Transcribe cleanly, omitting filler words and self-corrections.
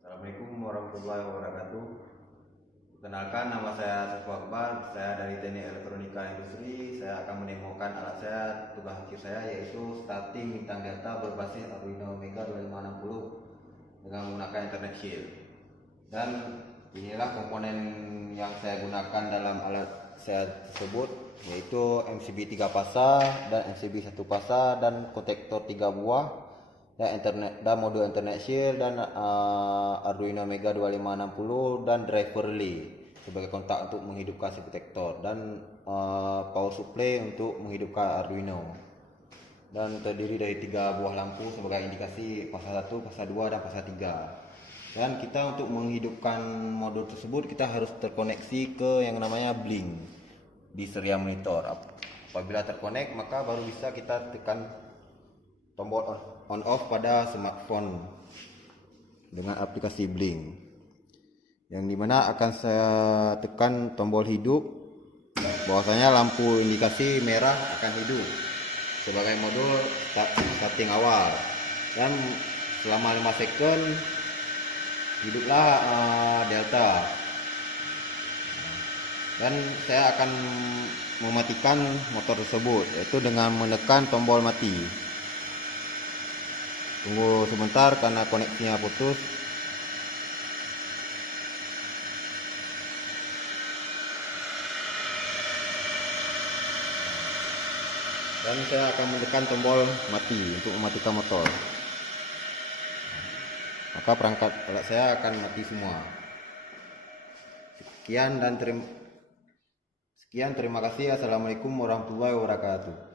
Assalamualaikum warahmatullahi wabarakatuh. Perkenalkan, nama saya Saiful Akbar. Saya dari Teknik Elektronika Industri. Saya akan mendemokan alat saya, tugas akhir saya, yaitu starting bintang delta berbasis Arduino Mega 2560 dengan menggunakan Ethernet Shield. Dan inilah komponen yang saya gunakan dalam alat saya tersebut, yaitu MCB 3 pasar dan MCB 1 pasar dan konektor 3 buah dan modul Ethernet Shield dan Arduino Mega 2560 dan driver relay sebagai kontak untuk menghidupkan si protektor dan power supply untuk menghidupkan Arduino, dan terdiri dari 3 buah lampu sebagai indikasi pasar 1, pasar 2 dan pasar 3. Dan kita untuk menghidupkan modul tersebut kita harus terkoneksi ke yang namanya blink di serial monitor. Apabila terkonek maka baru bisa kita tekan tombol on off pada smartphone dengan aplikasi Blink, yang dimana akan saya tekan tombol hidup, bahwasanya lampu indikasi merah akan hidup sebagai modul starting awal, dan selama 5 second hiduplah delta, dan saya akan mematikan motor tersebut yaitu dengan menekan tombol mati. Tunggu sebentar karena koneksinya putus. Dan saya akan menekan tombol mati untuk mematikan motor. Maka perangkat alat saya akan mati semua. Sekian, terima kasih. Assalamualaikum warahmatullahi wabarakatuh.